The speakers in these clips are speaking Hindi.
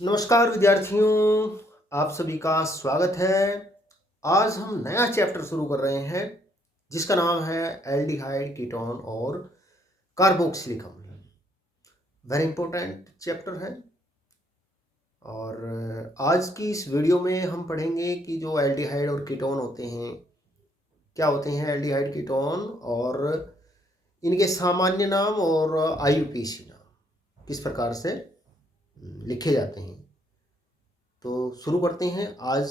नमस्कार विद्यार्थियों, आप सभी का स्वागत है। आज हम नया चैप्टर शुरू कर रहे हैं जिसका नाम है एल्डिहाइड कीटोन और कार्बोक्सिलिक अम्ल। वेरी इंपॉर्टेंट चैप्टर है और आज की इस वीडियो में हम पढ़ेंगे कि जो एल्डिहाइड और कीटोन होते हैं, क्या होते हैं एल्डिहाइड कीटोन और इनके सामान्य नाम और आईयूपीएसी नाम किस प्रकार से लिखे जाते हैं। तो शुरू करते हैं आज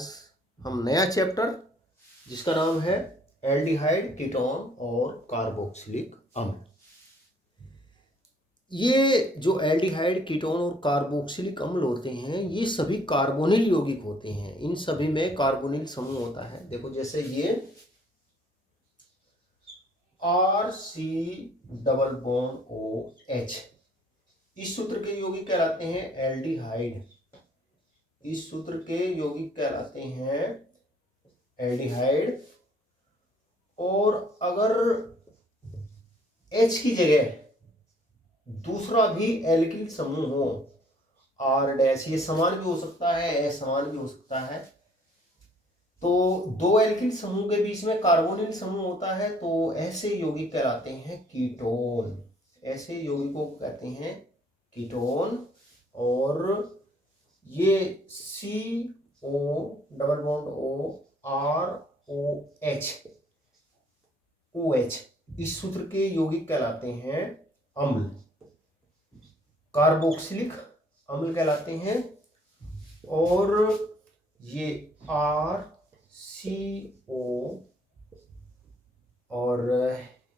हम नया चैप्टर जिसका नाम है एल्डिहाइड कीटोन और कार्बोक्सिलिक अम्ल। ये जो एल्डिहाइड कीटोन और कार्बोक्सिलिक अम्ल होते हैं ये सभी कार्बोनिल यौगिक होते हैं। इन सभी में कार्बोनिल समूह होता है। देखो जैसे ये RC डबल बॉन्ड OH, इस सूत्र के यौगिक कहलाते हैं एल्डिहाइड। इस सूत्र के यौगिक कहलाते हैं एल्डिहाइड। और अगर H की जगह दूसरा भी एल्किल समूह हो, R डैश, ये समान भी हो सकता है, असमान भी हो सकता है। तो दो एल्किल समूह के बीच में कार्बोनिल समूह होता है तो ऐसे यौगिक कहलाते हैं कीटोन। ऐसे यौगिकों को कहते हैं कीटोन। और ये CO:OH इस सूत्र के यौगिक कहलाते हैं अम्ल। कार्बोक्सिलिक अम्ल कहलाते हैं। और ये RCO और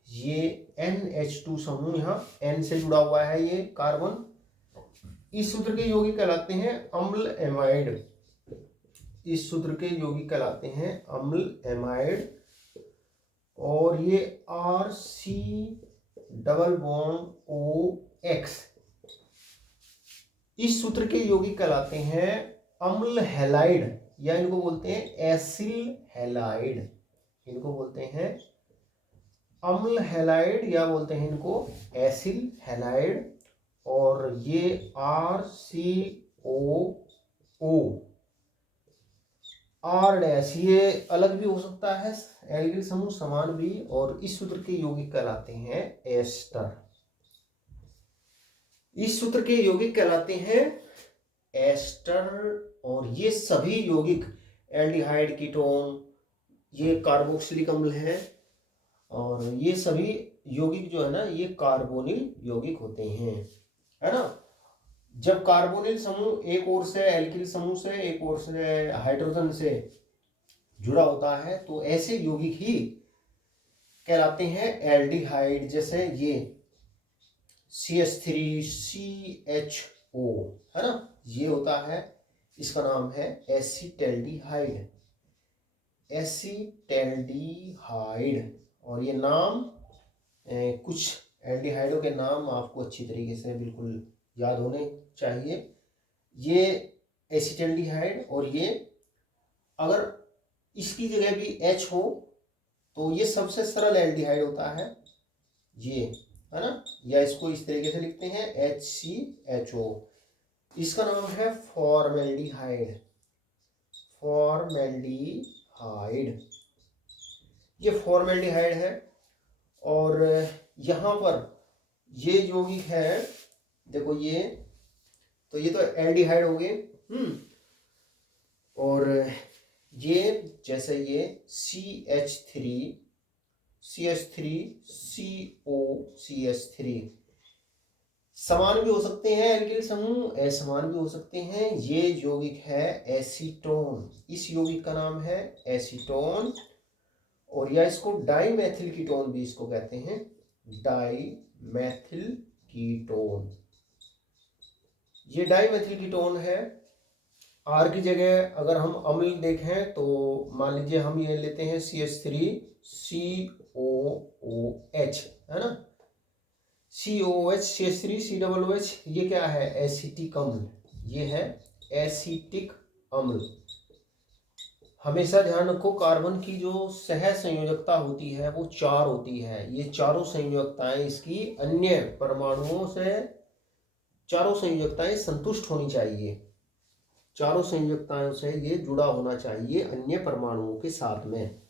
ये NH2 समूह, यहाँ N से जुड़ा हुआ है ये कार्बन, इस सूत्र के यौगिक कहलाते हैं अम्ल एमाइड। इस सूत्र के यौगिक कहलाते हैं अम्ल एमाइड। और ये RC डबल बॉन्ड OX, इस सूत्र के यौगिक कहलाते हैं अम्ल हैलाइड, या इनको बोलते हैं एसिल हैलाइड। इनको बोलते हैं अम्ल हैलाइड या बोलते हैं इनको एसिल हैलाइड। और ये RCOO, R डैश, ये अलग भी हो सकता है एल्किल समूह, समान भी। और इस सूत्र के यौगिक कहलाते हैं एस्टर। इस सूत्र के यौगिक कहलाते हैं एस्टर। और ये सभी यौगिक एल्डिहाइड कीटोन, ये कार्बोक्सिलिक अम्ल है, और ये सभी यौगिक जो है ना ये कार्बोनिल यौगिक होते हैं, है ना। जब कार्बोनिल समूह एक ओर से एल्किल समूह से, एक ओर से हाइड्रोजन से जुड़ा होता है तो ऐसे यौगिक ही कहलाते हैं एल्डिहाइड। जैसे ये CH3CHO है ना, ये होता है, इसका नाम है एसिटैल्डिहाइड। एसिटैल्डिहाइड। और ये नाम कुछ एल्डिहाइडों के नाम आपको अच्छी तरीके से बिल्कुल याद होने चाहिए। ये एसिटैल्डिहाइड, और ये अगर इसकी जगह भी H हो तो ये सबसे सरल एल्डिहाइड होता है, ये है ना। या इसको इस तरीके से लिखते हैं HCHO। इसका नाम है फॉर्मेल्डिहाइड। फॉर्मेल्डिहाइड, ये फॉर्मेल्डिहाइड है। और यहाँ पर ये यौगिक है, देखो ये, तो ये तो एल्डिहाइड हो गए। और ये जैसे ये CH3CH3CO CH3 समान भी हो सकते हैं एल्किल समूह, असमान भी हो सकते हैं। ये यौगिक है एसीटोन। इस यौगिक का नाम है एसीटोन। और या इसको डाईमेथिल कीटोन भी इसको कहते हैं, डाईमेथिल कीटोन। ये डाईमेथिल कीटोन है। R की जगह अगर हम अम्ल देखें तो मान लीजिए हम ये लेते हैं CH3COOH, है ना। COOH, CH3COOH, ये क्या है, एसिटिक अम्ल। ये है एसिटिक अम्ल। हमेशा ध्यान रखो कार्बन की जो सह संयोजकता होती है वो 4 होती है। ये चारों संयोजकताएं इसकी अन्य परमाणुओं से, चारों संयोजकताएं संतुष्ट होनी चाहिए। चारों संयुक्ताओं से ये जुड़ा होना चाहिए अन्य परमाणुओं के साथ में।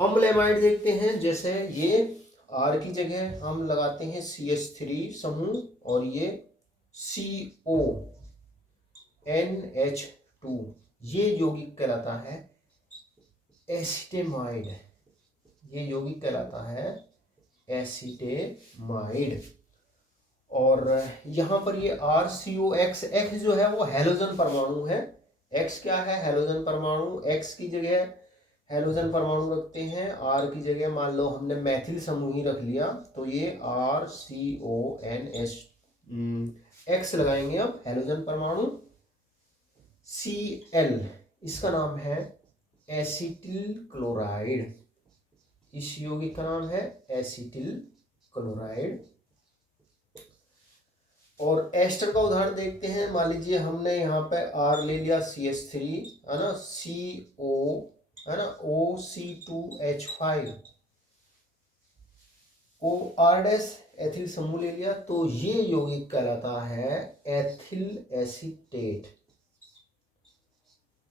अम्ल एमाइड देखते हैं, जैसे ये R की जगह हम लगाते हैं CH3 समूह और ये CONH2, ये यौगिक कहलाता है एसिटेमाइड। ये यौगिक कहलाता है एसिटेमाइड। और यहाँ पर ये RCOX, X जो है वो हैलोजन परमाणु है। X क्या है? हैलोजन परमाणु। X की जगह हैलोजन परमाणु रखते हैं, R की जगह मान लो हमने मैथिल समूह ही रख लिया, तो ये RCONH X लगाएंगे अब हैलोजन परमाणु। Cl, इसका नाम है एसिटिल क्लोराइड। इस यौगिक का नाम है एसिटिल क्लोराइड। और एस्टर का उदाहरण देखते हैं। मान लीजिए हमने यहाँ पे R ले लिया CH3, है ना, CO, है ना, OC2H5, OR एथिल समूह ले लिया, तो ये यौगिक कहलाता है एथिल एसीटेट।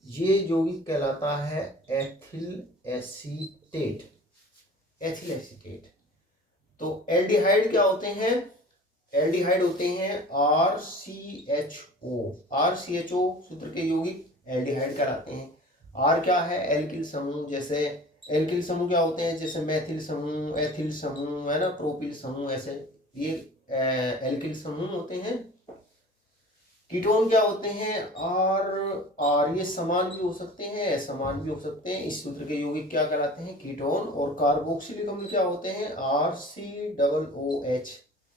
ये यौगिक कहलाता है एथिल एसीटेट, एथिल एसीटेट। तो एल्डिहाइड क्या होते हैं? एल्डिहाइड होते हैं RCHO। RCHO सूत्र के यौगिक एल्डिहाइड कहलाते हैं। R क्या है? एल्किल समूह। जैसे एल्किल समूह क्या होते हैं? जैसे मैथिल समूह, एथिल समूह, है ना, प्रोपिल समूह, ऐसे ये एल्किल समूह होते हैं। कीटोन क्या होते हैं? R ये समान भी हो सकते हैं, असमान भी हो सकते हैं। इस सूत्र के यौगिक क्या कहलाते हैं? कीटोन। और कार्बोक्सिलिक अम्ल क्या होते हैं? RCOOH,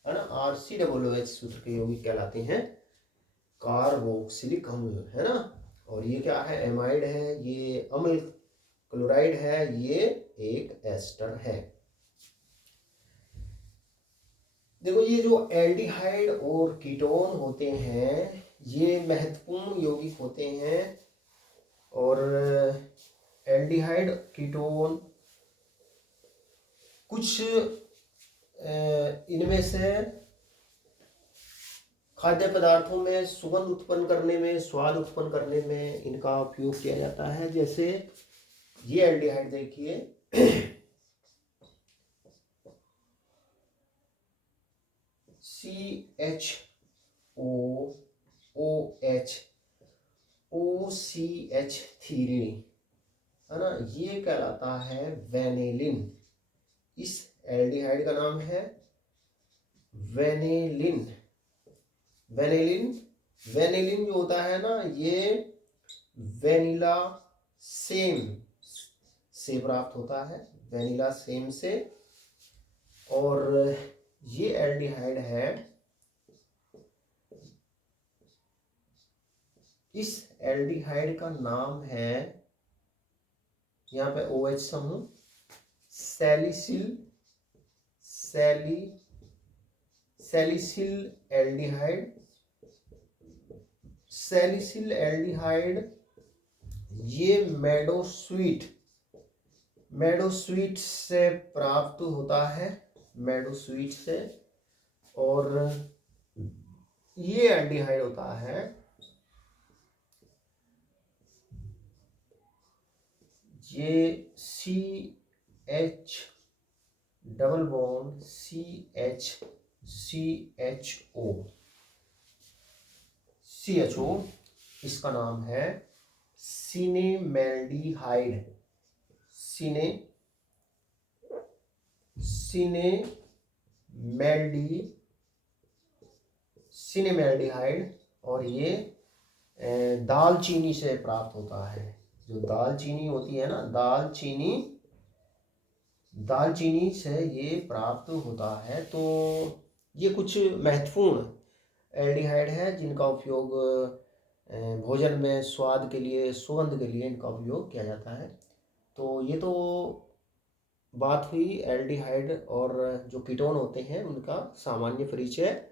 है ना, RCOOH सूत्र के यौगिक कहलाते हैं कार्बोक्सिलिक अम्ल, है ना। और ये क्या है? एमाइड है, ये अम्ल क्लोराइड है, ये एक एस्टर है। देखो ये जो एल्डिहाइड और कीटोन होते हैं ये महत्वपूर्ण यौगिक होते हैं। और एल्डिहाइड, कीटोन, कुछ इनमें से खाद्य पदार्थों में सुगंध उत्पन्न करने में, स्वाद उत्पन्न करने में इनका उपयोग किया जाता है। जैसे ये एल्डिहाइड देखिए, CHOOH, OCH3, है ना, ये कहलाता है वेनिलिन। इस एल्डिहाइड का नाम है वेनिलिन। वेनिलिन, वेनिलिन जो होता है ना, ये वेनिला सेम से प्राप्त होता है, वेनिला सेम से। और ये एल्डिहाइड है, इस एल्डिहाइड का नाम है, यहाँ पे OH समूह, salicyl, salicyl aldehyde. Salicyl aldehyde ये मेडोस्वीट से प्राप्त होता है, मेडोस्वीट से। और ये एल्डिहाइड होता है, ये CH डबल बॉन्ड CHO, इसका नाम है सिनेमेल्डिहाइड। सिनेमेल्डिहाइड। और ये दालचीनी से प्राप्त होता है। जो दालचीनी होती है ना, दालचीनी से ये प्राप्त होता है। तो ये कुछ महत्वपूर्ण एल्डिहाइड है जिनका उपयोग भोजन में स्वाद के लिए, सुगंध के लिए इनका उपयोग किया जाता है। तो ये तो बात हुई एल्डिहाइड और जो कीटोन होते हैं उनका सामान्य परिचय।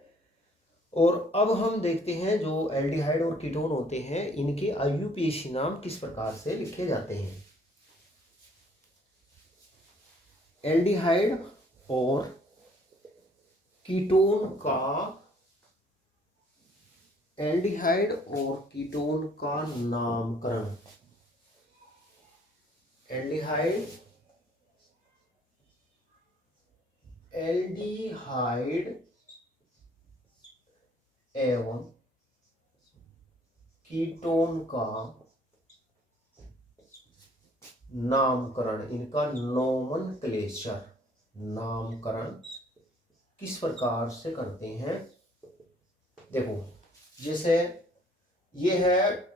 और अब हम देखते हैं जो एल्डिहाइड और कीटोन होते हैं इनके आयुपेशी नाम किस प्रकार से लिखे जाते हैं। एल्डिहाइड और कीटोन का एल्डिहाइड और कीटोन का नामकरण। एल्डिहाइड एल्डिहाइड एवं कीटोन का नामकरण, इनका नोमेनक्लेचर, नामकरण किस प्रकार से करते हैं। देखो, जैसे ये है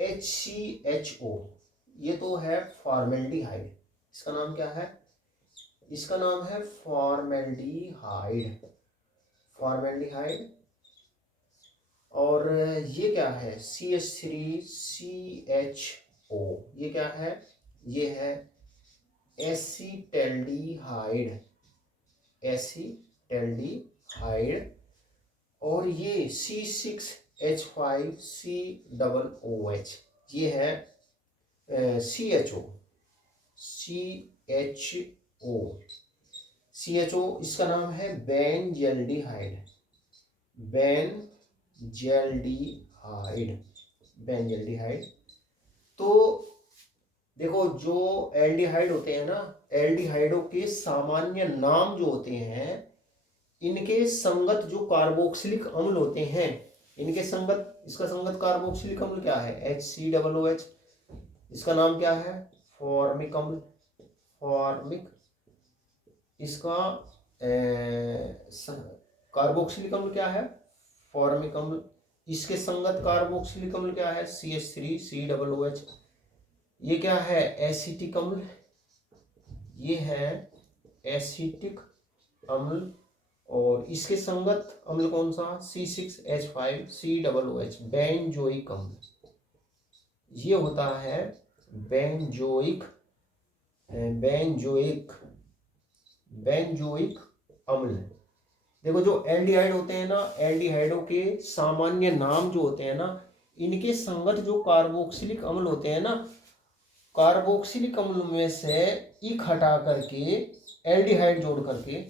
HCHO, ये तो है फॉर्मेल्डिहाइड। इसका नाम क्या है? इसका नाम है फॉर्मेल्डिहाइड, फॉर्मेल्डिहाइड। और ये क्या है? CH3CHO, ये क्या है? ये है एसिटैल्डिहाइड, एसिटैल्डिहाइड। और ये C6H5COOH, ये है CHO, CHO, इसका नाम है बेंजल्डिहाइड, बेंजल्डिहाइड, बेंजल्डिहाइड। तो देखो, जो एल्डिहाइड होते हैं ना, एल्डिहाइडों के सामान्य नाम जो होते हैं, इनके संगत जो कार्बोक्सिलिक अम्ल होते हैं, इनके संगत, इसका संगत कार्बोक्सिलिक अम्ल क्या है? HCOOH। इसका नाम क्या है? फॉर्मिक अम्ल, फॉर्मिक। इसका कार्बोक्सिलिक अम्ल क्या है? फॉर्मिक अम्ल। इसके संगत कार्बोक्सिलिक अम्ल क्या है? CH3COOH। ये क्या है? एसिटिक अम्ल, ये है एसिटिक अम्ल। और इसके संगत अम्ल कौन सा? C6H5COOH, बेंजोइक अम्ल। ये होता है बेंजोइक, बेंजोइक, बेंजोइक अम्ल। देखो, जो एल्डिहाइड होते हैं ना, एल्डिहाइडों के सामान्य नाम जो होते हैं ना, इनके संगत जो कार्बोक्सिलिक अम्ल होते हैं ना, कार्बोक्सिलिक अम्ल में से इक हटा करके, एल्डिहाइड जोड़ करके,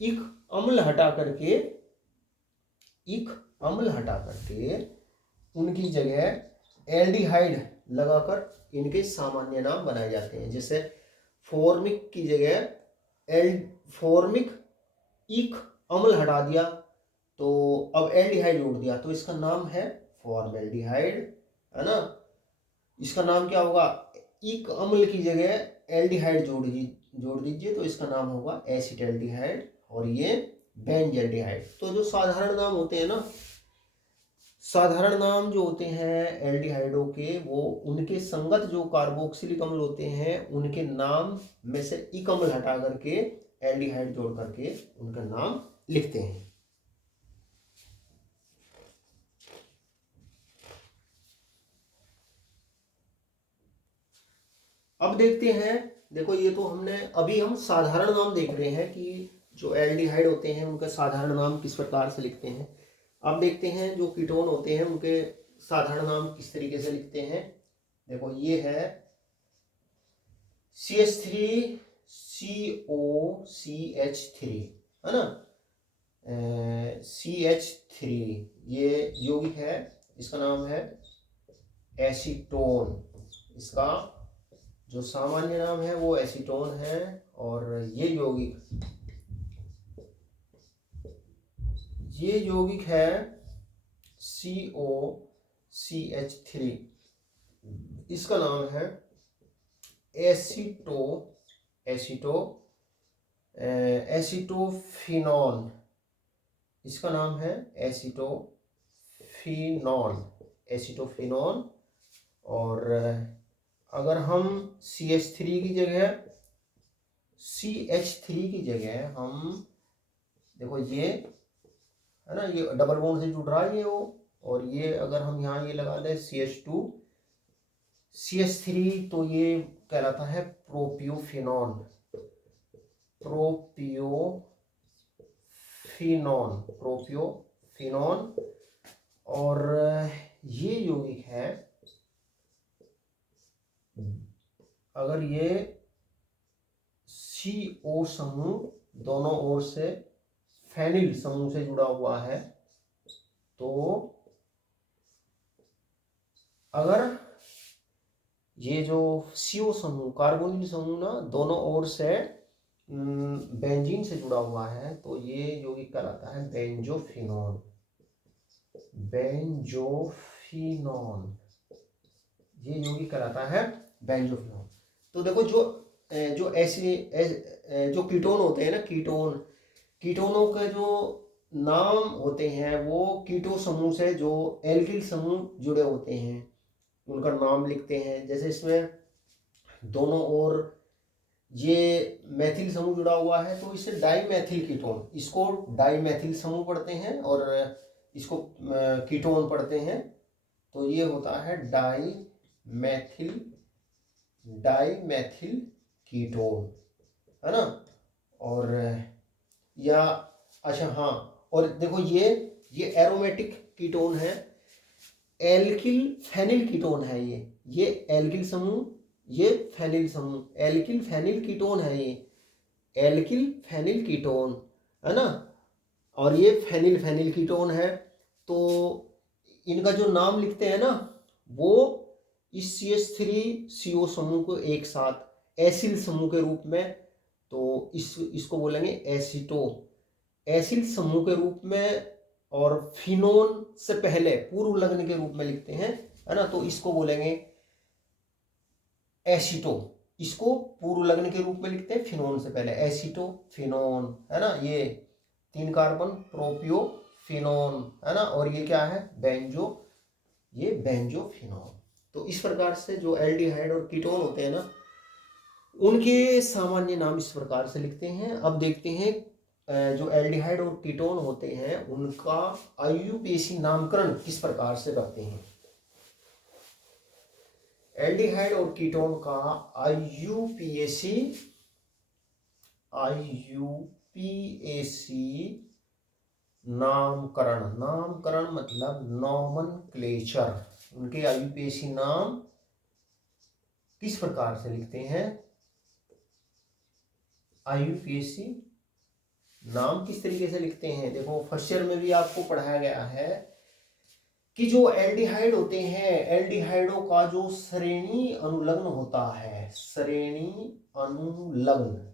इक अम्ल हटा करके, इक अम्ल हटा करके उनकी जगह एल्डिहाइड लगाकर इनके सामान्य नाम बनाए जाते हैं। जैसे फॉर्मिक की जगह फॉर्मिक इक अम्ल हटा दिया, तो अब एल्डिहाइड जोड़ दिया, तो इसका नाम है फॉर्मेल्डिहाइड, है ना। इसका नाम क्या होगा? इक अम्ल की जगह एल्डिहाइड जोड़ दीजिए, तो इसका नाम होगा एसिटैल्डिहाइड, और ये बेंजल्डिहाइड। तो जो साधारण नाम होते हैं ना, साधारण नाम जो होते हैं एल्डिहाइडों के, वो उनके संगत जो कार्बोक्सिलिक अम्ल होते हैं, उनके नाम में से इक अम्ल हटा करके एल्डिहाइड जोड़ करके उनका नाम लिखते हैं। अब देखते हैं, देखो, ये तो हमने अभी हम साधारण नाम देख रहे हैं कि जो एल्डिहाइड होते हैं उनका साधारण नाम किस प्रकार से लिखते हैं। अब देखते हैं जो कीटोन होते हैं उनके साधारण नाम किस तरीके से लिखते हैं। देखो, ये है CH3COCH3, है ना, CH3, ये यौगिक है, इसका नाम है एसीटोन। इसका जो सामान्य नाम है वो एसीटोन है। और ये यौगिक है COCH3, इसका नाम है एसीटोफिनॉल, इसका नाम है एसीटोफिनॉल। और अगर हम CH3 की जगह हम, देखो, ये है ना, ये डबल बॉन्ड से जुड़ रहा है ये वो, और ये अगर हम यहाँ ये लगा दें CH2 CH3, तो ये कहलाता है प्रोपियोफिनॉन, प्रोपियोफिनॉन। और ये यौगिक है, अगर ये CO समूह दोनों ओर से फेनिल समूह से जुड़ा हुआ है, तो अगर ये जो CO समूह, कार्बोनिल समूह ना दोनों ओर से बेंजीन से जुड़ा हुआ है, तो ये यौगिक कहलाता है बेंजोफिनोन। बेंजोफिनोन, ये यौगिक कहलाता है बेंजोफिनोन। तो देखो जो ऐसे जो कीटोन होते हैं ना, कीटोनों के जो नाम होते हैं वो कीटो समूह से जो एल्किल समूह जुड़े होते हैं उनका नाम लिखते हैं। जैसे इसमें दोनों ओर ये मैथिल समूह जुड़ा हुआ है तो इसे डाईमेथिल कीटोन, इसको डाईमेथिल समूह पढ़ते हैं और इसको कीटोन पढ़ते हैं। तो ये होता है डाईमेथिल कीटोन, है ना। और या अच्छा हाँ, और देखो ये एरोमेटिक कीटोन है, एल्किल फेनिल कीटोन है ये एल्किल समूह, ये फेनिल समूह, एल्किल फेनिल कीटोन है ये एल्किल फेनिल कीटोन, है ना। और ये फेनिल कीटोन है। तो इनका जो नाम लिखते हैं ना वो इस CH3CO समूह को एक साथ एसिल समूह के रूप में, तो इसको बोलेंगे एसिल समूह के रूप में, और फिनोन से पहले पूर्व लग्न के रूप में लिखते हैं, है ना। तो इसको बोलेंगे एसिटो, इसको पूर्व लग्न के रूप में लिखते हैं फिनोन से पहले, एसिटो फिनोन, है ना। ये 3 कार्बन प्रोपियो फिनोन, है ना। और ये क्या है ये बेंजोफिनोन। तो इस प्रकार से जो एल्डिहाइड और कीटोन होते हैं ना उनके सामान्य नाम इस प्रकार से लिखते हैं। अब देखते हैं जो एल्डिहाइड और कीटोन होते हैं उनका IUPAC नामकरण किस प्रकार से करते हैं। एल्डिहाइड और कीटोन का IUPAC नामकरण मतलब नोमेनक्लेचर, उनके IUPAC नाम किस प्रकार से लिखते हैं। IUPAC नाम किस तरीके से लिखते हैं, देखो फर्स्ट ईयर में भी आपको पढ़ाया गया है कि जो एल्डिहाइड होते हैं, एल्डिहाइडों का जो श्रेणी अनुलग्न होता है, श्रेणी अनुलग्न,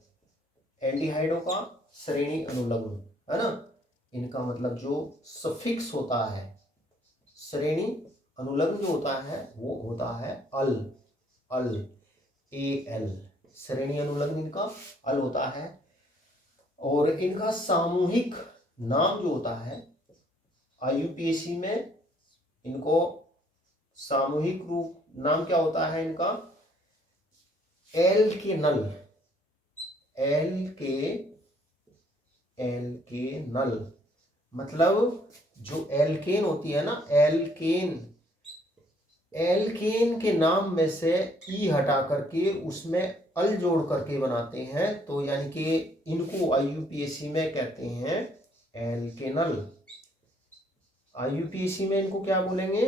एल्डिहाइडों का श्रेणी अनुलग्न, है ना। इनका मतलब जो सफिक्स होता है, श्रेणी अनुलग्न जो होता है वो होता है अल, AL, श्रेणी अनुलग्न इनका अल होता है। और इनका सामूहिक नाम जो होता है IUPAC में, इनको सामूहिक रूप नाम क्या होता है इनका, एल्केनल, मतलब जो एल्केन होती है ना, एल्केन के नाम में से ई हटा करके उसमें अल जोड़ करके बनाते हैं, तो यानी कि इनको IUPAC में कहते हैं एल्केनल। IUPAC में इनको क्या बोलेंगे,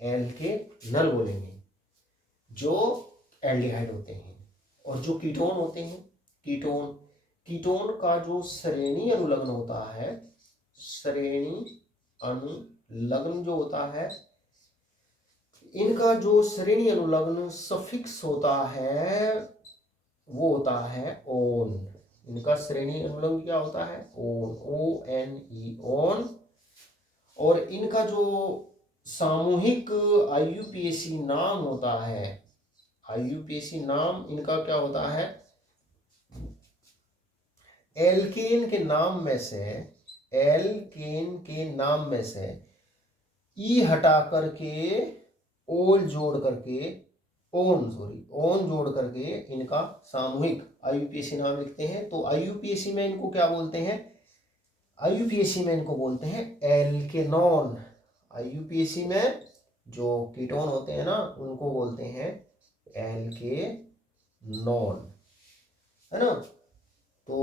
एल्केनल बोलेंगे जो एल्डिहाइड होते हैं। और जो कीटोन होते हैं, कीटोन का जो श्रेणी अनुलग्न होता है, श्रेणी अनुलग्न जो होता है, इनका जो श्रेणी अनुलग्न सफिक्स होता है वो होता है ओन। इनका श्रेणी अनुलग्न क्या होता है, ओन, ONE, ओन। और इनका जो सामूहिक IUPAC नाम होता है, IUPAC नाम इनका क्या होता है, एल्केन के नाम में से ई हटा करके ओन जोड़ करके इनका सामूहिक IUPAC नाम लिखते हैं। तो IUPAC में इनको क्या बोलते हैं, IUPAC में इनको बोलते हैं एल्केनॉन। IUPAC में जो कीटोन होते हैं ना उनको बोलते हैं एल्केनॉन, है ना। तो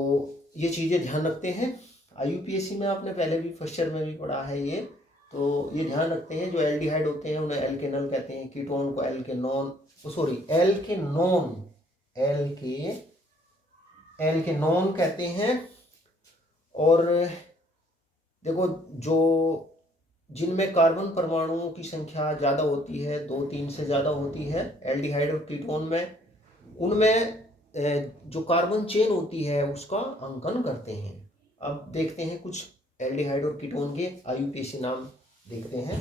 ये चीजें ध्यान रखते हैं। IUPAC में आपने पहले भी फर्स्ट ईयर में भी पढ़ा है ये, तो ये ध्यान रखते हैं जो एल्डिहाइड होते हैं उन्हें एल्केनल कहते हैं, कीटोन को एल्केनॉन कहते हैं। और देखो जो जिनमें कार्बन परमाणुओं की संख्या ज़्यादा होती है, 2-3 से ज़्यादा होती है एल्डिहाइड और कीटोन में, उनमें जो कार्बन चेन होती है उसका अंकन करते हैं। अब देखते हैं कुछ एल्डिहाइड और कीटोन के आईयूपीएसी नाम देखते हैं।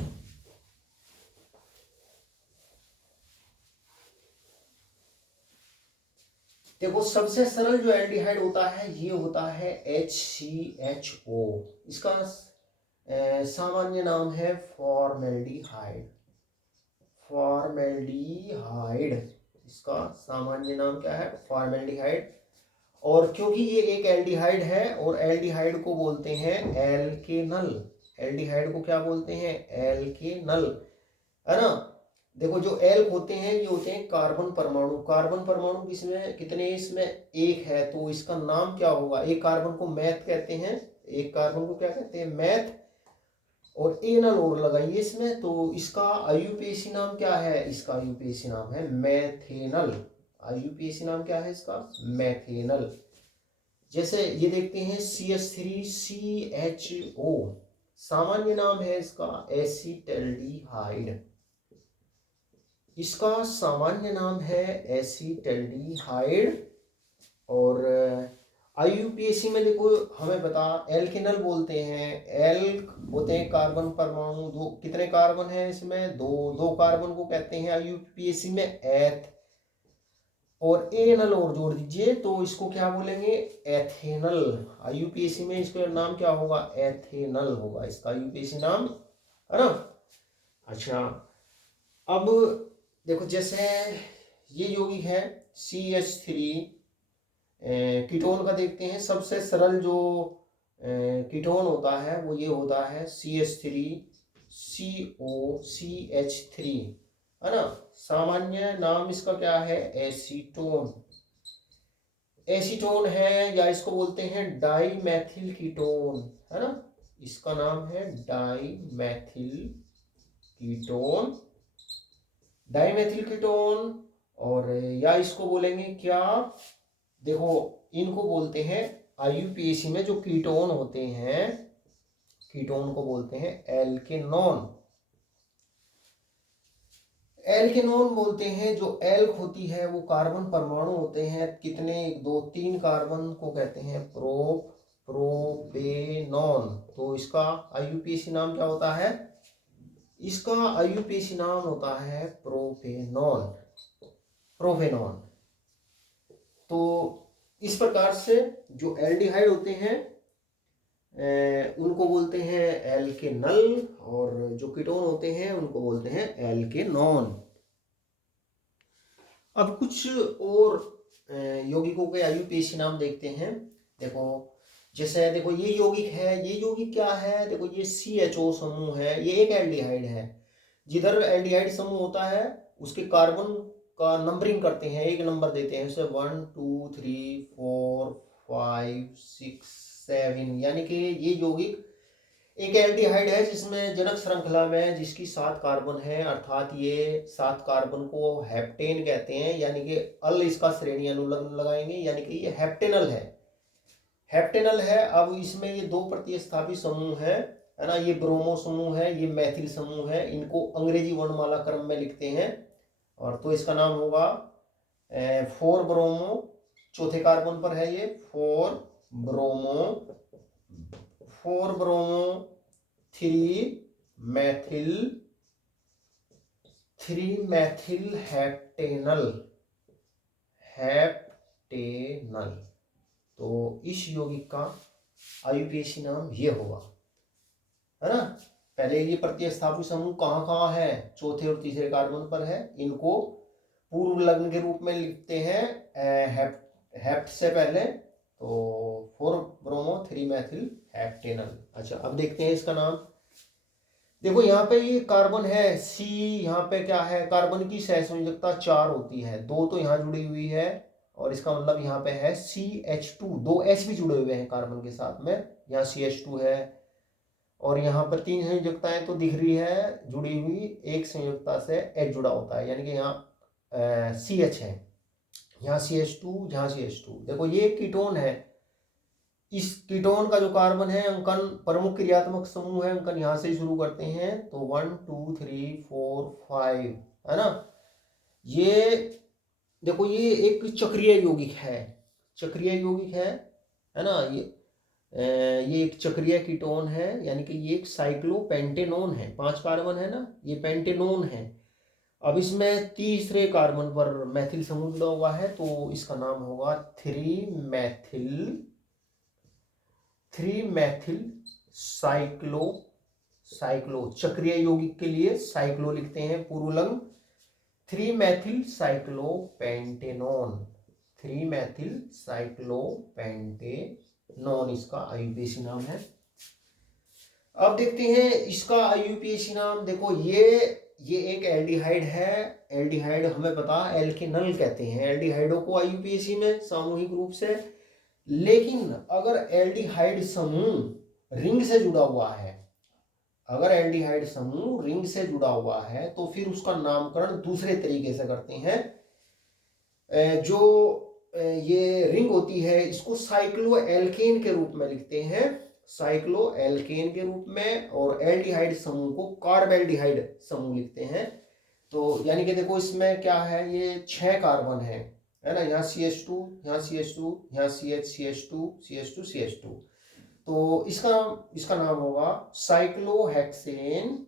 देखो सबसे सरल जो एल्डिहाइड होता है ये होता है HCHO। इसका सामान्य नाम है फॉर्मेल्डिहाइड। फॉर्मेल्डिहाइड, इसका सामान्य नाम क्या है? फॉर्मेल्डिहाइड। और क्योंकि ये एक एल्डिहाइड है और एल्डिहाइड को बोलते हैं एल्केनल। एल्डिहाइड को क्या बोलते हैं? एल्केनल, है ना। देखो जो एल्क होते हैं ये होते हैं कार्बन परमाणु। कार्बन परमाणु किसमें कितने? इसमें एक है, तो इसका नाम क्या होगा? एक कार्बन को मैथ कहते हैं, एक कार्बन को क्या कहते हैं? मैथ। और एनल और लगाइए इसमें, तो इसका आईयूपीएसी नाम क्या है? इसका आईयूपीएसी नाम है मैथेनल। आईयूपीएसी नाम क्या है इसका? मैथेनल। जैसे ये देखते हैं CH3CHO, सामान्य नाम है इसका एसीटल्डिहाइड। इसका सामान्य नाम है एसीटल्डिहाइड। और आईयूपीएसी में देखो हमें बता, एल्केनल बोलते हैं, एल्क होते हैं कार्बन परमाणु। दो, कितने कार्बन है इसमें? दो कार्बन को कहते हैं आईयूपीएसी में एथ। और एनल और जोड़ दीजिए तो इसको क्या बोलेंगे? एथेनल। आईयूपीएसी में इसका नाम क्या होगा? एथेनल होगा इसका आईयूपीएसी नाम, है ना। अच्छा, अब देखो जैसे ये यौगिक है CH3 कीटोन का देखते हैं। सबसे सरल जो कीटोन होता है वो ये होता है CH3COCH3, है ना। सामान्य नाम इसका क्या है? एसीटोन। एसीटोन है, या इसको बोलते हैं डाईमेथिल कीटोन, है ना। इसका नाम है डाईमेथिल कीटोन, डाईमेथिल कीटोन। और या इसको बोलेंगे क्या? देखो इनको बोलते हैं आईयूपीएसी में जो कीटोन होते हैं, कीटोन को बोलते हैं एल्केनॉन। एल्केनॉन बोलते हैं। जो एल्क होती है वो कार्बन परमाणु होते हैं कितने? 2-3 कार्बन को कहते हैं प्रोपेनॉन। तो इसका आईयूपीएसी नाम क्या होता है? इसका आईयूपीएसी नाम होता है प्रोपेनॉन। प्रोपेनॉन। तो इस प्रकार से जो एल्डिहाइड होते हैं उनको बोलते हैं एल्केनल, और जो कीटोन होते हैं उनको बोलते हैं एल्केनॉन। अब कुछ और यौगिकों के आईयूपीएसी नाम देखते हैं। देखो जैसे देखो ये यौगिक है, ये यौगिक क्या है? देखो ये CHO समूह है, ये एक एल्डिहाइड है। जिधर एल्डिहाइड समूह होता है उसके कार्बन का नंबरिंग करते हैं, एक नंबर देते हैं उसे 1 2 3 4 5 6 7, यानी कि ये यौगिक एक एल्डिहाइड है जिसमें जनक श्रृंखला में जिसकी 7 कार्बन है, अर्थात ये 7 कार्बन को हेप्टेन कहते हैं, यानी कि अल इसका श्रेणी अनुलग्न लगाएंगे, यानी कि ये हेप्टेनल है। हेप्टेनल है। अब इसमें ये 2 प्रतिस्थापी समूह है ना। ये ब्रोमो समूह है, ये मैथिल समूह है। इनको अंग्रेजी वर्णमाला क्रम में लिखते हैं, और तो इसका नाम होगा 4 ब्रोमो। चौथे कार्बन पर है ये 4 ब्रोमो, 3 मैथिल हेप्टेनल। तो इस यौगिक का आईयूपीएसी नाम ये होगा, है ना। पहले ये प्रतिस्थापी समूह कहाँ कहाँ है? चौथे और तीसरे कार्बन पर है। इनको पूर्व लग्न के रूप में लिखते हैं हेप्ट से पहले, तो 4 ब्रोमो 3 मैथिल हेप्टेनल। अच्छा, अब देखते हैं इसका नाम। देखो यहाँ पे ये कार्बन है C, यहाँ पे क्या है? कार्बन की सहसंयोजकता 4 होती है, 2 तो यहाँ जुड़ी हुई है, और इसका मतलब यहाँ पे है CH2, 2 H भी जुड़े हुए हैं कार्बन के साथ में। यहाँ CH2 है, और यहाँ पर 3 संयोजकताएं तो दिख रही है जुड़ी हुई, एक संयोजकता से H जुड़ा होता है, यानी कि यहाँ CH है, यहाँ CH2, यहाँ CH2। देखो ये कीटोन है, इस कीटोन का जो कार्बन है अंकन प्रमुख क्रियात्मक समूह है, अंकन यहां से ही शुरू करते हैं। तो 1 2 3 4 5 है ना। ये देखो ये एक चक्रीय यौगिक है, चक्रीय यौगिक है ना। ये एक चक्रीय कीटोन है, यानी कि ये एक साइक्लोपेंटेनोन है। 5 कार्बन है ना, ये पेंटेनोन है। अब इसमें तीसरे कार्बन पर मैथिल समूह जुड़ा हुआ है, तो इसका नाम होगा 3 मैथिल साइक्लो चक्रीय यौगिक के लिए साइक्लो लिखते हैं पूर्वलंग। 3 मैथिल साइक्लोपेंटेनोन, 3 मैथिल साइक्लोपेंटेनोन इसका आईयूपीएसी नाम है। अब देखते हैं इसका आईयूपीएसी नाम। देखो ये एक एल्डिहाइड है। एल्डिहाइड हमें पता एल्केनल कहते हैं एल्डिहाइडों को आईयूपीएसी में सामूहिक रूप से। लेकिन अगर एल्डिहाइड समूह रिंग से जुड़ा हुआ है, अगर एल्डिहाइड समूह रिंग से जुड़ा हुआ है तो फिर उसका नामकरण दूसरे तरीके से करते हैं। जो ये रिंग होती है इसको साइक्लो एल्केन के रूप में लिखते हैं, साइक्लो एल्केन के रूप में। और एल्डिहाइड समूह को कार्बेल्डिहाइड समूह लिखते हैं। तो यानी कि देखो इसमें क्या है, ये 6 कार्बन है ना। यहाँ CH2, यहाँ CH2, यहाँ CH2, CH2, CH2। तो इसका नाम होगा साइक्लोहेक्सेन।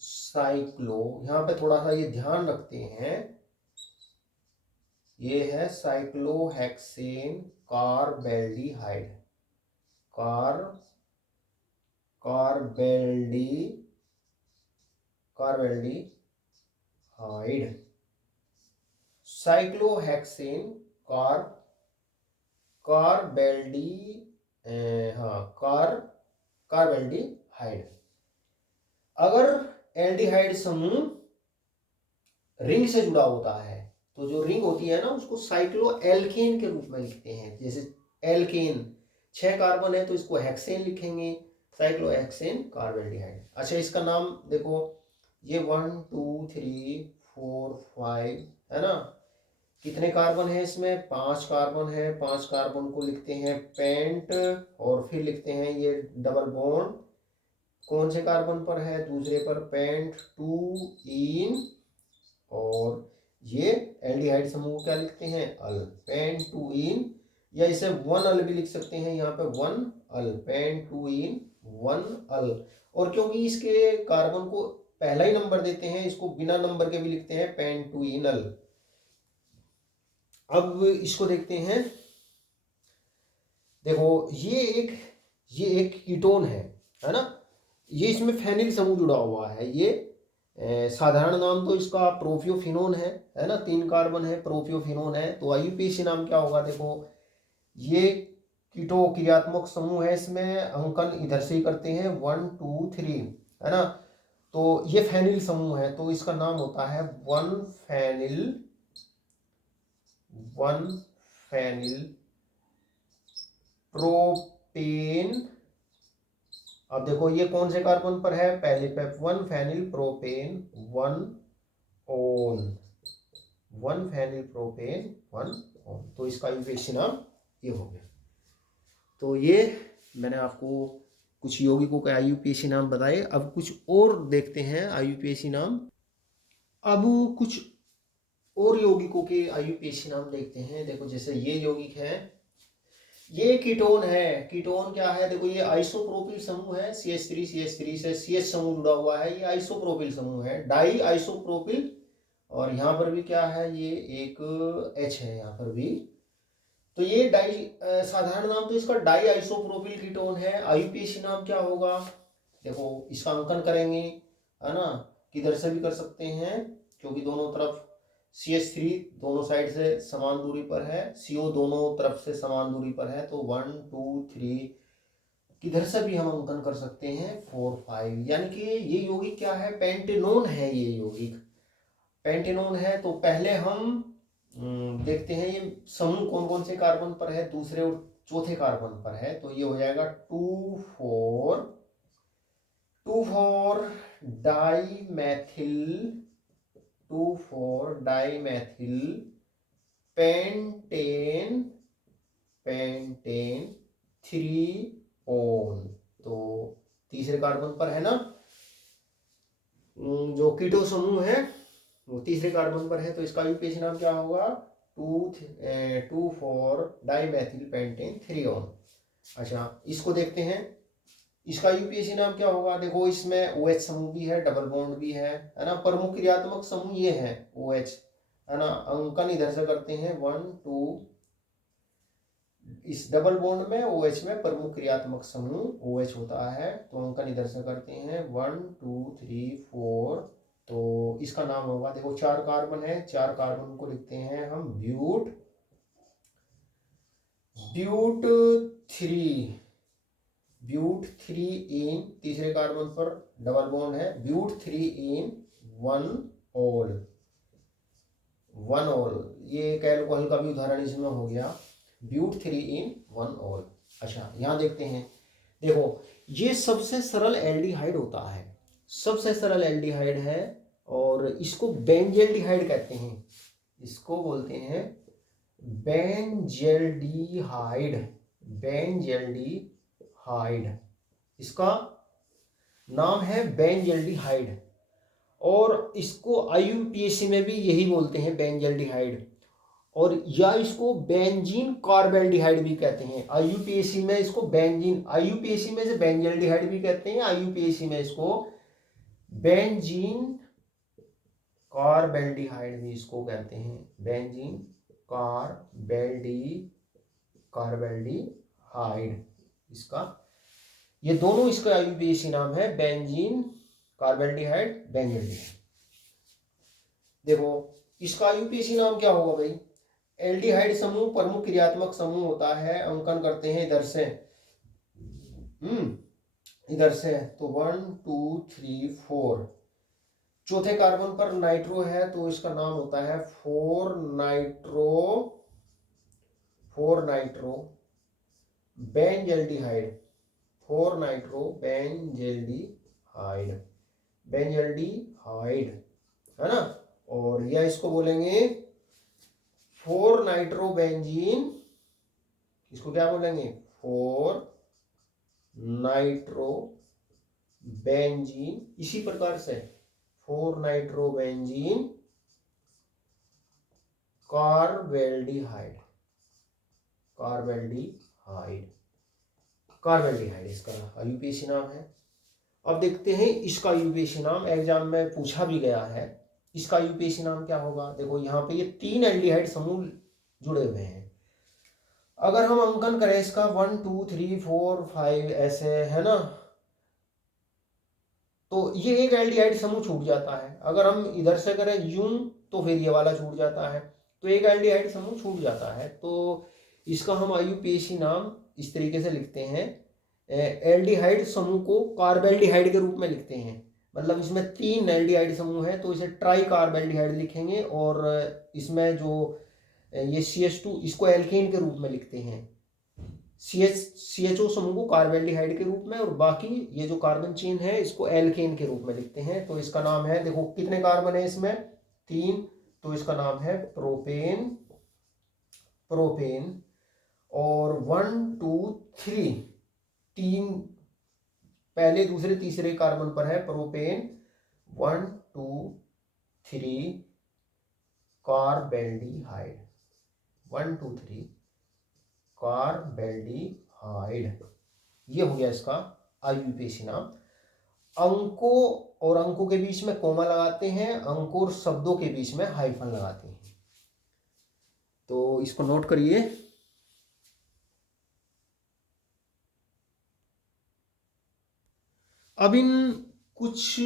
साइक्लो यहाँ पे थोड़ा सा ये ध्यान रखते हैं, ये है cyclohexane carbaldehyde, carbaldehyde, cyclohexane carbaldehyde. अगर एल्डिहाइड समूह रिंग से जुड़ा होता है तो जो रिंग होती है ना उसको साइक्लो एल्केन के रूप में लिखते हैं। जैसे एल्केन 6 कार्बन है तो इसको हेक्सेन लिखेंगे, साइक्लो हेक्सेन कार्बेल्डिहाइड। अच्छा इसका नाम देखो, ये 1 2 3 4 5 है ना। कितने कार्बन है इसमें, 5 कार्बन है। 5 कार्बन को लिखते हैं पेंट, और फिर लिखते हैं ये डबल बॉन्ड कौन से कार्बन पर है, दूसरे पर पेंट 2 इन, और ये एल्डिहाइड समूह को क्या लिखते हैं, अल, पेंट 2 इन, या इसे 1 अल भी लिख सकते हैं, यहाँ पे 1 अल, पेंट 2 इन 1 अल। और क्योंकि इसके कार्बन को पहला ही नंबर देते हैं, इसको बिना नंबर के भी लिखते हैं पेंट 2 इन अल। अब इसको देखते हैं, देखो ये एक कीटोन है ना। ये इसमें फेनिल समूह जुड़ा हुआ है। ये साधारण नाम तो इसका प्रोपियोफिनोन है ना। 3 कार्बन है, प्रोपियोफिनोन है। तो आईयूपीएसी नाम क्या होगा, देखो ये कीटो क्रियात्मक समूह है, इसमें अंकन इधर से ही करते हैं 1 2 3 है ना। तो ये फेनिल समूह है तो इसका नाम होता है 1 फेनिल प्रोपेन। अब देखो ये कौन से कार्बन पर है, पहले पे 1 phenyl propane 1 one, 1 phenyl propane 1 one. तो इसका आईयूपीएसी नाम ये हो गया। तो ये मैंने आपको कुछ यौगिकों के आईयूपीएसी नाम बताए। अब कुछ और देखते हैं आईयूपीएसी नाम। अब कुछ और यौगिकों के आईयूपीएसी नाम देखते हैं। देखो जैसे ये यौगिक है, ये कीटोन है। कीटोन क्या है, देखो ये आइसोप्रोपिल समूह है, CH3 से CH समूह जुड़ा हुआ है, ये आइसोप्रोपिल समूह है, डाई आइसोप्रोपिल। और यहाँ पर भी क्या है, ये एक H है यहाँ पर भी। तो ये साधारण नाम तो इसका डाई आइसोप्रोपिल कीटोन है। आईयूपीएसी नाम क्या होगा, देखो इसका अंकन करेंगे है ना, किधर से भी कर सकते हैं क्योंकि दोनों तरफ CH3 दोनों साइड से समान दूरी पर है, CO दोनों तरफ से समान दूरी पर है। तो 1 2 3 किधर से भी हम अंकन कर सकते हैं 4 5, यानी कि ये यौगिक क्या है, पेंटेनोन है। ये यौगिक पेंटेनोन है। तो पहले हम देखते हैं ये समूह कौन कौन से कार्बन पर है, दूसरे और चौथे कार्बन पर है। तो ये हो जाएगा 2 4 डाईमेथिल, 2 4 डाईमेथिल पेंटेन 3 तो तीसरे कार्बन पर है ना, जो कीटो समूह है वो तीसरे कार्बन पर है, तो इसका यूपीएसी नाम क्या होगा, 2,4-डाइमेथिल पेंटेन 3 ऑन। अच्छा, इसको देखते हैं, इसका यूपीएसी नाम क्या होगा। देखो इसमें OH समूह भी है, डबल बॉन्ड भी है ना। प्रमुख क्रियात्मक समूह ये है OH, है ना। अंकन इधर से करते हैं 1 2, इस डबल बॉन्ड में OH में प्रमुख क्रियात्मक समूह OH होता है, तो अंकन इधर से करते हैं 1 2 3 4। तो इसका नाम होगा, देखो 4 कार्बन है, 4 कार्बन को लिखते हैं हम ब्यूट 3 इन, तीसरे कार्बन पर डबल बॉन्ड है, ब्यूट 3 इन 1 ऑल। ये एक एल्कोहल का भी उदाहरण इसमें हो गया, ब्यूट 3 इन 1 ऑल। अच्छा, यहाँ देखते हैं, देखो ये सबसे सरल एल्डिहाइड होता है, सबसे सरल एल्डिहाइड है, और इसको बेंजेल्डिहाइड कहते हैं, इसको बोलते हैं बेंजेल्डिहाइड, इसका नाम है बेंजेल्डिहाइड, और इसको आईयूपीएसी में भी यही बोलते हैं बेंजेल्डिहाइड, और या इसको बेंजीन कार्बेल्डिहाइड भी कहते हैं। आईयूपीएसी में इसको बेंजीन, आईयूपीएसी में से बेंजेल्डिहाइड भी कहते हैं, आईयूपीएसी में इसको बेंजीन कार्बेल्डिहाइड भी इसको कहते हैं, बेंजीन कार्बेल्डिहाइड, इसका, ये दोनों इसका आईयूपीएसी नाम है, बेंजीन कार्बेल्डिहाइड, बेंजेल्डिहाइड। देखो इसका आईयूपीएसी नाम क्या होगा भाई, एल्डिहाइड समूह प्रमुख क्रियात्मक समूह होता है, अंकन करते हैं इधर से, इधर से, तो 1 2 3 4, चौथे कार्बन पर नाइट्रो है, तो इसका नाम होता है 4 नाइट्रो बेंजेल्डिहाइड, 4 नाइट्रो बेंजेल्डिहाइड, है ना। और या इसको बोलेंगे 4 नाइट्रोबेंजीन, इसको क्या बोलेंगे, 4 नाइट्रोबेंजीन, इसी प्रकार से 4 नाइट्रोबेंजीन कार्बेल्डिहाइड इसका आईयूपीएसी नाम है। अब देखते हैं इसका आईयूपीएसी नाम, एग्जाम में पूछा भी गया है, इसका आईयूपीएसी नाम क्या होगा। देखो यहाँ पे ये 3 एल्डिहाइड समूह जुड़े हुए हैं, अगर हम अंकन करें इसका 1 2 3 4 5 ऐसे, है ना, तो ये एक एल्डिहाइड समूह छूट जाता है। अगर हम इधर से करें यूं तो फिर ये वाला छूट जाता है, तो एक एल्डिहाइड समूह छूट जाता है। तो इसका हम आईयूपीएसी नाम इस तरीके से लिखते हैं, एल्डिहाइड समूह को कार्बेल्डिहाइड के रूप में लिखते हैं, मतलब इसमें 3 एल्डिहाइड समूह है तो इसे ट्राई कार्बेल्डिहाइड लिखेंगे, और इसमें जो ये CH2 इसको एल्केन के रूप में लिखते हैं, CHO समूह को कार्बेल्डिहाइड के रूप में, और बाकी ये जो कार्बन चेन है इसको एल्केन के रूप में लिखते हैं। तो इसका नाम है, देखो कितने कार्बन है इसमें, 3, तो इसका नाम है प्रोपेन, और 1 2 3, 3 पहले दूसरे तीसरे कार्बन पर है प्रोपेन, 1 2 3 कार्बेल्डिहाइड, 1 2 3 कार्बेल्डिहाइड, ये हो गया इसका आईयूपीएसी नाम। अंकों और अंकों के बीच में कोमा लगाते हैं, अंकों और शब्दों के बीच में हाइफन लगाते हैं, तो इसको नोट करिए। अब इन कुछ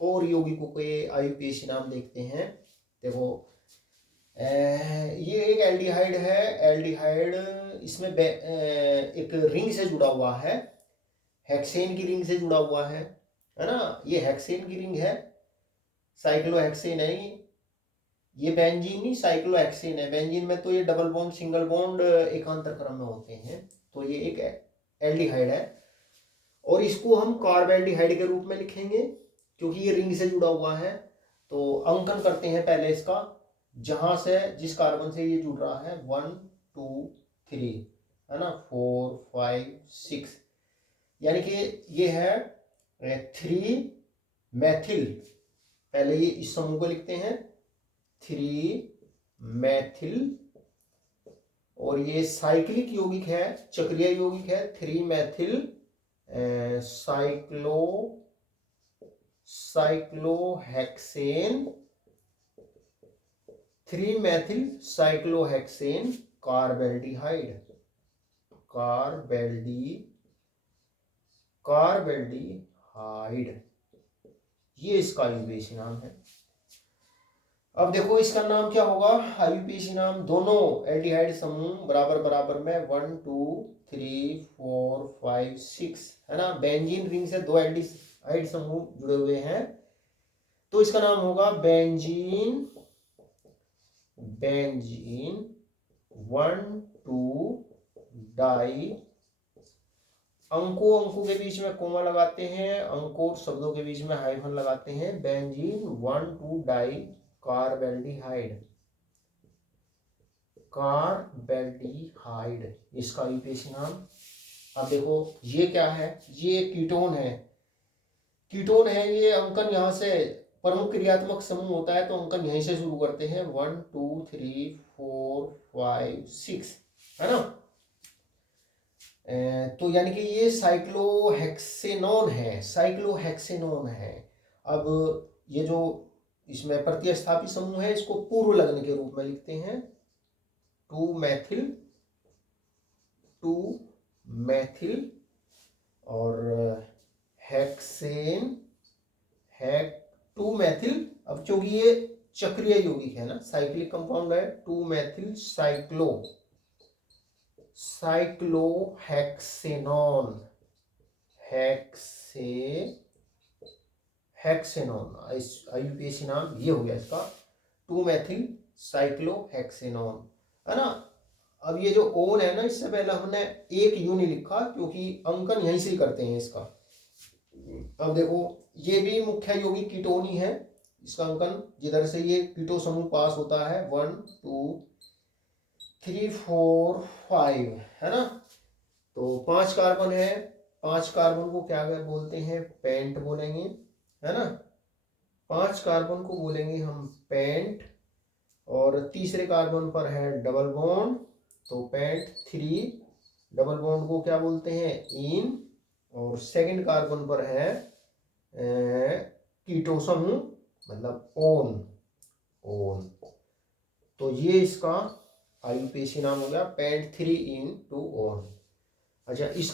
और यौगिकों के आईयूपीएसी नाम देखते हैं। देखो ये एक एल्डिहाइड है, एल्डिहाइड इसमें एक रिंग से जुड़ा हुआ है, हेक्सेन की रिंग से जुड़ा हुआ है ना, ये हेक्सेन की रिंग है, साइक्लोहेक्सेन है ये बेंजीन नहीं साइक्लोहेक्सेन है। बेंजीन में तो ये डबल बॉन्ड सिंगल बॉन्ड एकांतर क्रम में होते हैं, तो ये एक एल्डिहाइड है, और इसको हम कार्बेल्डिहाइड के रूप में लिखेंगे क्योंकि ये रिंग से जुड़ा हुआ है। तो अंकन करते हैं पहले इसका, जहां से जिस कार्बन से ये जुड़ रहा है 1 2 3, है ना, 4 5 6, यानी कि ये है 3 मैथिल। पहले ये इस समूह को लिखते हैं 3 मैथिल, और ये साइक्लिक यौगिक है, चक्रीय यौगिक है, 3 Maithil cyclohexane, 3 Maithil cyclohexane carbaldehyde, carbaldehyde, ये इसका आयुर्वेदिक नाम है। अब देखो इसका नाम क्या होगा, आयुर्वेदिक नाम, दोनों एल्डिहाइड समूह बराबर बराबर में 1 2 3 4 5 6 है ना, बेंजीन रिंग से 2 एल्डिहाइड समूह जुड़े हुए हैं, तो इसका नाम होगा बेंजीन 1 2 डाई, अंकों के बीच में कोमा लगाते हैं, अंकों शब्दों के बीच में हाइफन लगाते हैं, बेंजीन 1 2 डाई कार्बेल्डिहाइड, इसका यूपीएससी नाम। अब देखो ये क्या है, ये कीटोन है, ये अंकन यहाँ से प्रमुख क्रियात्मक समूह होता है, तो अंकन यहीं से शुरू करते हैं 1 2 3 4 5 6 है ना। तो यानी कि ये साइक्लोहेक्सेनोन है। अब ये जो इसमें प्रतिस्थापी समूह है, इसको पूर्व लग्न के रूप में लिखते हैं 2 मैथिल और हेक्सेन 2 मैथिल। अब क्योंकि ये चक्रीय यौगिक है ना, साइक्लिक कंपाउंड है, 2 मैथिल साइक्लोहेक्सेनोन आईयूपीएसी नाम ये हो गया इसका, 2 मैथिल साइक्लोहेक्सेनोन है ना। अब ये जो ओन है ना, इससे पहले हमने एक यू नहीं लिखा क्योंकि अंकन यहीं से ही करते हैं इसका। अब देखो ये भी मुख्य यौगिक कीटोन ही है, इसका अंकन जिधर से ये कीटो समूह पास होता है 1 2 3 4 5 है ना। तो 5 कार्बन है, 5 कार्बन को क्या बोलते हैं, पेंट बोलेंगे है ना, 5 कार्बन को बोलेंगे हम पेंट, और तीसरे कार्बन पर है डबल बॉन्ड, तो पेंट 3, डबल बॉन्ड को क्या बोलते हैं, इन, और सेकंड कार्बन पर है कीटो समूह मतलब ओन। तो ये इसका आईयूपीएसी नाम हो गया पेंट 3 इन 2 ओन। अच्छा इसका